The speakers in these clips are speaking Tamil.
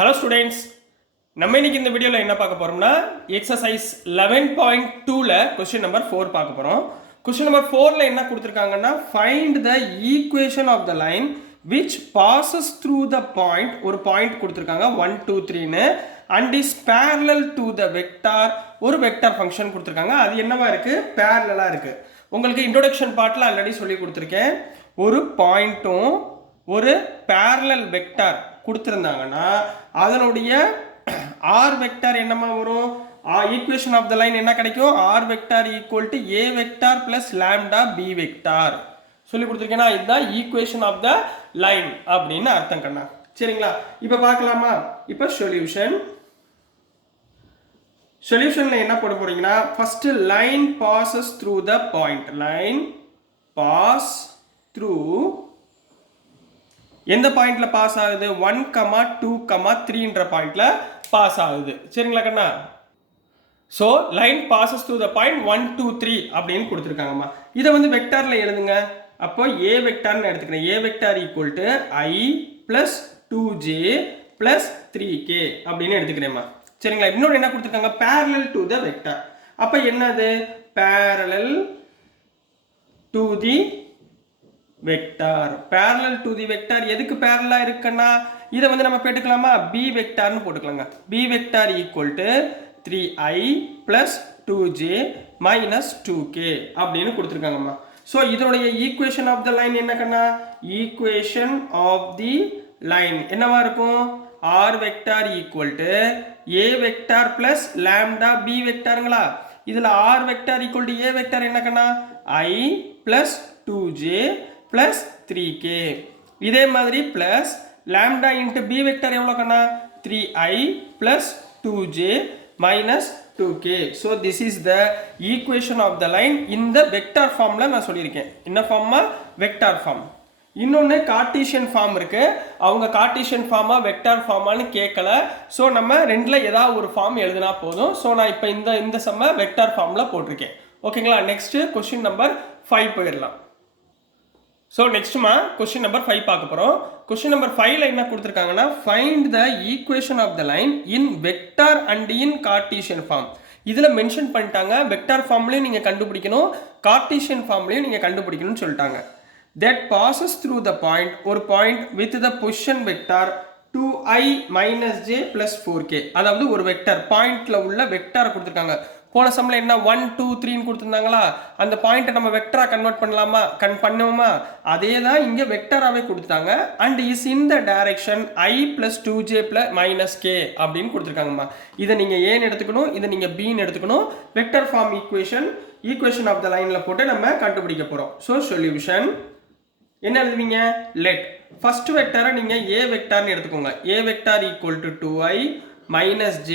Hello students, நம்ம இன்னைக்கு இந்த வீடியோல என்ன பார்க்க போறோம்னா எக்சர்சைஸ் 11.2ல क्वेश्चन நம்பர் 4 பார்க்க போறோம். क्वेश्चन நம்பர் 4ல என்ன கொடுத்திருக்காங்கன்னா find the equation of the line which passes through the point ஒரு பாயிண்ட் கொடுத்திருக்காங்க 1 2 3ன்னு and is parallel to the vector ஒரு வெக்டார் ஃபங்க்ஷன் கொடுத்திருக்காங்க. அது என்னவா இருக்கு? parallel-ஆ இருக்கு. உங்களுக்கு இன்ட்ரோடக்ஷன் பார்ட்ல ஆல்ரெடி சொல்லி கொடுத்திருக்கேன். ஒரு பாயிண்ட்டும் ஒரு parallel வெக்டார் கொடுத்திருந்தாங்கன்னா அதனுடைய r வெக்டார் என்னமா வரும்? ஈக்குவேஷன் ஆஃப் த லைன் என்ன கிடைக்கும்? r vector equal to a vector plus lambda b vector சொல்லி கொடுத்துருக்கேன்னா இதுதான் ஈக்குவேஷன் ஆஃப் த லைன் அப்படின்னு அர்த்தம் கண்ணா. சரிங்களா? இப்போ பார்க்கலாமா? இப்போ சொல்யூஷன்ல என்ன போட போறீங்கன்னா first line passes through the point. Line pass through எந்த பாயிண்ட்ல பாஸ் ஆகுது? 1, 2, 3ன்ற பாயிண்ட்ல பாஸ் ஆகுது. சரிங்களா கண்ணா? So line passes through the point 1 2 3 அப்படின்னு கொடுத்துருக்காங்கம்மா. இதை வந்து வெக்டார்ல எழுதுங்க. அப்போ ஏ வெக்டார்னு எடுத்துக்கிறேன். A vector equal to i plus 2j plus 3k அப்படின்னு எடுத்துக்கிறேம்மா. சரிங்களா? இன்னொன்று என்ன கொடுத்துருக்காங்க? parallel to the vector. அப்போ என்னது? parallel to the vector. parallel to the vector எதுக்கு parallel-ஆ இருக்குன்னா இதை வந்து நம்ம போட்டுக்கலாமா? b வெக்டார்னு போட்டுக்கலாங்க. b vector equal to 3i plus 2j minus 2k அப்படின்னு கொடுத்துருக்காங்கம்மா. ஸோ இதனுடைய ஈக்குவேஷன் ஆஃப் த லைன் என்ன கண்ணா? ஈக்குவேஷன் ஆஃப் தி லைன் என்னவா இருக்கும்? r vector equal to a vector plus lambda b வெக்டாருங்களா? இதுல r vector equal to a vector என்ன கண்ணா? i plus 2j plus 3k. இதே மாதிரி plus lambda into b vector எவ்வளோ கண்ணா? 3i plus 2j minus 2k. so this is the equation of the line in the vector formல நான் சொல்லியிருக்கேன். என்ன ஃபார்மா? Vector form. இன்னொன்று கார்ட்டீசியன் ஃபார்ம் இருக்கு. அவங்க கார்ட்டீசியன் ஃபார்மா வெக்டார் ஃபார்மான்னு கேட்கல. ஸோ நம்ம ரெண்டில் ஏதாவது ஒரு ஃபார்ம் எழுதினா போதும். ஸோ நான் இப்போ இந்த செம்ம வெக்டார் ஃபார்மில் போட்டிருக்கேன். ஓகேங்களா? நெக்ஸ்ட் கொஸ்டின் நம்பர் 5 போயிடலாம். ஸோ நெக்ஸ்ட்மா கொஸ்டின் நம்பர் 5 பார்க்க போகிறோம். கொஸ்டின் நம்பர் 5ல என்ன கொடுத்துருக்காங்கன்னா find the equation of the line in vector and in Cartesian form. இதில் மென்ஷன் பண்ணிட்டாங்க வெக்டார் ஃபார்ம்லையும் நீங்கள் கண்டுபிடிக்கணும், கார்ட்டீசியன் ஃபார்ம்லையும் நீங்கள் கண்டுபிடிக்கணும்னு சொல்லிட்டாங்க. That passes through the point ஒரு point with the position vector 2i minus j plus 4k. அதாவது ஒரு வெக்டார் பாயிண்ட்ல உள்ள வெக்டார் கொடுத்துருக்காங்க. போன சம்ல என்ன 1 2 3ன்னு கொடுத்துருந்தாங்களா? அந்த பாயிண்ட்டை நம்ம வெக்டரா கன்வெர்ட் பண்ணலாமா? பண்ணுவோமா? அதே தான் இங்கே வெக்டராகவே கொடுத்துட்டாங்க. And is in the direction i plus 2j பிளஸ் மைனஸ் k அப்படின்னு கொடுத்துருக்காங்கம்மா. இதை நீங்கள் ஏன்னு எடுத்துக்கணும், இதை நீங்கள் பின்னு எடுத்துக்கணும். Vector form equation of the லைனில் போட்டு நம்ம கண்டுபிடிக்க போகிறோம். ஸோ சொல்யூஷன் என்ன எழுதுவீங்க? லெட் ஃபர்ஸ்ட் வெக்டரை நீங்கள் ஏ வெக்டார்னு எடுத்துக்கோங்க. A vector equal to 2i minus j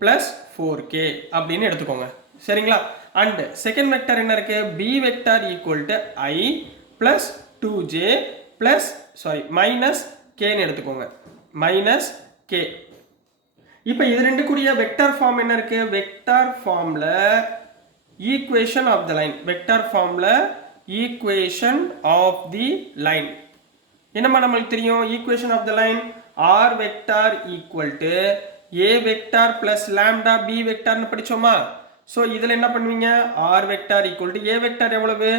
plus 4k அப்படின்னு எடுத்துக்கோங்க. சரிங்களா? அண்ட் செகண்ட் வெக்டர் என்ன இருக்கு? b vector equal to i plus 2j பிளஸ் மைனஸ் kன்னு எடுத்துக்கோங்க. Minus k. இப்போ இது ரெண்டு கூடிய வெக்டார் ஃபார்ம் என்ன இருக்கு? வெக்டார் ஃபார்ம்ல equation of the line. Vector ஃபார்ம்ல ஈக்குவேஷன் ஆஃப் தி லைன் என்னமா நம்மளுக்கு தெரியும்? Equation of the line r vector equal to a vector plus lambda b வெக்டார்னு படிச்சோமா? ஸோ இதில் என்ன பண்ணுவீங்க? r vector equal to a vector எவ்வளவு?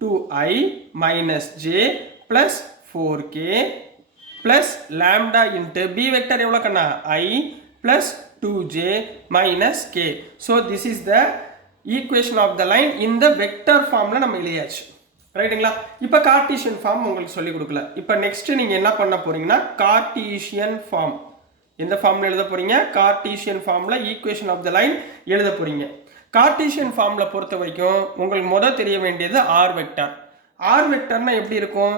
2i minus j plus 4k plus lambda into b vector எவ்வளோ கண்ணா? i plus 2j minus k. So this is the equation of the line இந்த வெக்டார் ஃபார்மில் நம்ம எழுதியாச்சு. ரைட்டுங்களா? இப்போ கார்ட்டீசியன் ஃபார்ம் உங்களுக்கு சொல்லிக் கொடுக்கல. இப்போ நெக்ஸ்ட் நீங்கள் என்ன பண்ண போறீங்கன்னா கார்ட்டீசியன் ஃபார்ம். எந்த ஃபார்ம்ல எழுத போறீங்க? கார்ட்டீசியன் ஃபார்ம்ல ஈக்குவேஷன் ஆஃப் த லைன் எழுத போறீங்க. கார்ட்டீசியன் ஃபார்ம்ல பொறுத்த வரைக்கும் உங்களுக்கு முதல் தெரிய வேண்டியது ஆர் வெக்டார். ஆர் வெக்டார்னா எப்படி இருக்கும்?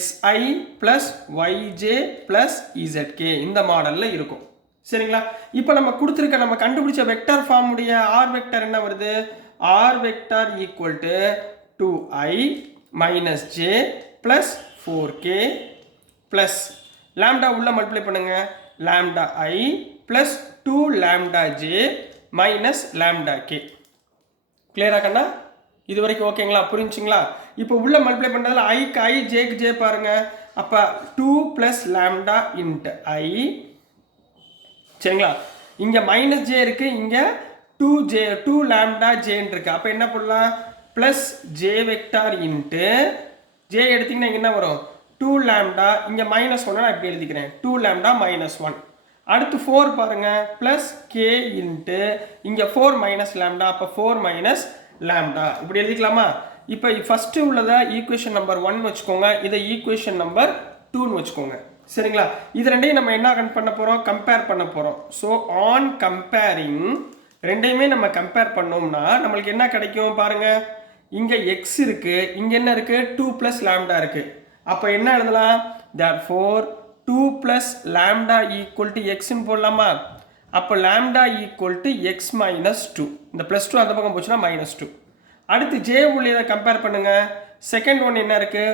xi plus yj plus zk இந்த மாடல்ல இருக்கும். சரிங்களா? இப்போ நம்ம கொடுத்துருக்க நம்ம கண்டுபிடிச்ச வெக்டார் ஃபார்ம் உடைய ஆர் வெக்டார் என்ன வருது? R vector equal to 2i minus j plus 4k plus lambda உள்ள மல்டிப்ளை பண்ணுங்க. lambda I plus 2 lambda j minus lambda k. கிளியரா கண்ணா? இது வரைக்கும் ஓகேங்களா? புரிஞ்சுங்களா? இப்போ உள்ள மல்டிப்ளை பண்ணுறதுல ஐக்கு ஐ ஜேக்கு ஜே பாருங்க. அப்போ 2 plus lambda into I சரிங்களா? இங்கே மைனஸ் ஜே இருக்குது, இங்கே 2 லேம்டா ஜேன்னு இருக்குது. அப்போ என்ன பண்ணலாம்? Plus J vector into J எடுத்திங்கன்னா இங்கே என்ன வரும்? 2 லேம்டா, இங்கே -1 நான் இப்படி எழுதிக்கிறேன், 2 லேம்டா -1. அடுத்து 4 பாருங்கள், ப்ளஸ் கே இன்ட்டு இங்கே 4 மைனஸ் லேம்டா, அப்போ 4 மைனஸ் லேம்டா இப்படி எழுதிக்கலாமா? இப்போ ஃபஸ்ட்டு உள்ளதை ஈக்குவேஷன் நம்பர் 1 வச்சுக்கோங்க, இதை ஈக்குவேஷன் நம்பர் 2ன்னு வச்சுக்கோங்க. சரிங்களா? இது ரெண்டையும் நம்ம என்ன பண்ண போகிறோம்? கம்பேர் பண்ண போகிறோம். ஸோ ஆன் கம்பேரிங் ரெண்டையுமே நம்ம கம்பேர் பண்ணோம்னா நம்மளுக்கு என்ன கிடைக்கும் பாருங்கள். இங்கே எக்ஸ் இருக்குது, இங்கே என்ன இருக்குது? 2 ப்ளஸ் லேம்டா இருக்குது. அப்போ என்ன எழுதலாம்? therefore 2 plus lambda equal to எக்ஸ்ன்னு போடலாமா? அப்போ lambda equal to x minus 2. இந்த +2 அந்த பக்கம் போச்சுன்னா -2. அடுத்து ஜே உள்ளதை கம்பேர் பண்ணுங்க. செகண்ட் ஒன் என்ன இருக்கு?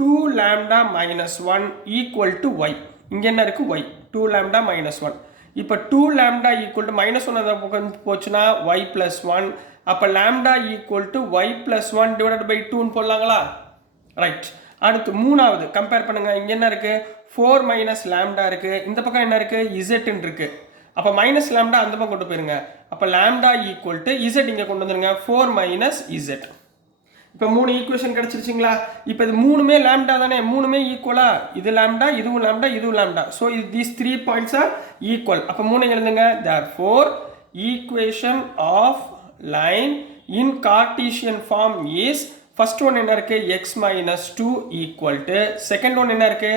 2 லேம்டா -1 ஈக்குவல் டு ஒய். இங்கே என்ன இருக்கு? ஒய். 2 லேம்டா -1. இப்போ 2 லேம்டா ஈக்குவல் டு -1 அந்த பக்கம் போச்சுன்னா ஒய் ப்ளஸ் 1. அப்போ lambda equal to y plus 1 divided by 2ன்னு போடலாங்களா? ரைட். அடுத்து மூணாவது கம்பேர் பண்ணுங்க. இங்கே என்ன இருக்கு? 4 மைனஸ் லேம்டா இருக்கு. இந்த பக்கம் என்ன இருக்கு? இசட்ன்னு இருக்கு. அப்போ மைனஸ் லேம்டா அந்த பக்கம் கொண்டு போயிருங்க. அப்போ லேம்டா ஈக்குவல் டு இசட் இங்கே கொண்டு வந்துருங்க, 4 மைனஸ் இசட். இப்போ 3 ஈக்குவேஷன் கிடைச்சிருச்சிங்களா? இப்போ இது மூணுமே லேம்டா தானே, மூணுமே ஈக்குவலா? இது லேம்டா, இதுவும் லேம்டா, இதுவும் lambda. So these 3 points are equal. அப்போ 3 எழுதுங்க. therefore equation of line in Cartesian form is, first one என்ன இருக்கு? x minus 2 equal to, second one என்ன இருக்கு?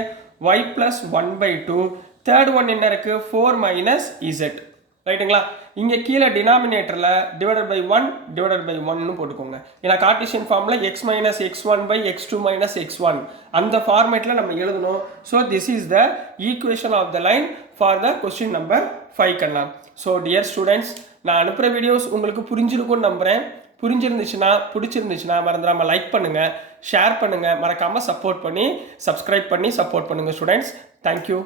y plus 1/2. தேர்ட் ஒன் என்ன இருக்கு? 4 மைனஸ் இசட். ரைட்டுங்களா? இங்கே கீழே டினாமினேட்டரில் டிவைடட் பை 1 டிவைடட் பை 1ன்னு போட்டுக்கோங்க. ஏன்னா கார்ட்டீசியன் ஃபார்மில் x minus x1 by x2 minus x1 அந்த ஃபார்மேட்டில் நம்ம எழுதணும். So this is the equation of the line for the question number 5 கண்ணா. ஸோ டியர் ஸ்டூடெண்ட்ஸ், நான் அனுப்புகிற வீடியோஸ் உங்களுக்கு புரிஞ்சிருக்கும்னு நம்புகிறேன். பிடிச்சிருந்துச்சுன்னா மறந்துடாம லைக் பண்ணுங்க, ஷேர் பண்ணுங்க, மறக்காம சப்போர்ட் பண்ணி சப்ஸ்கிரைப் பண்ணி சப்போர்ட் பண்ணுங்க ஸ்டூடெண்ட்ஸ். தேங்க்யூ.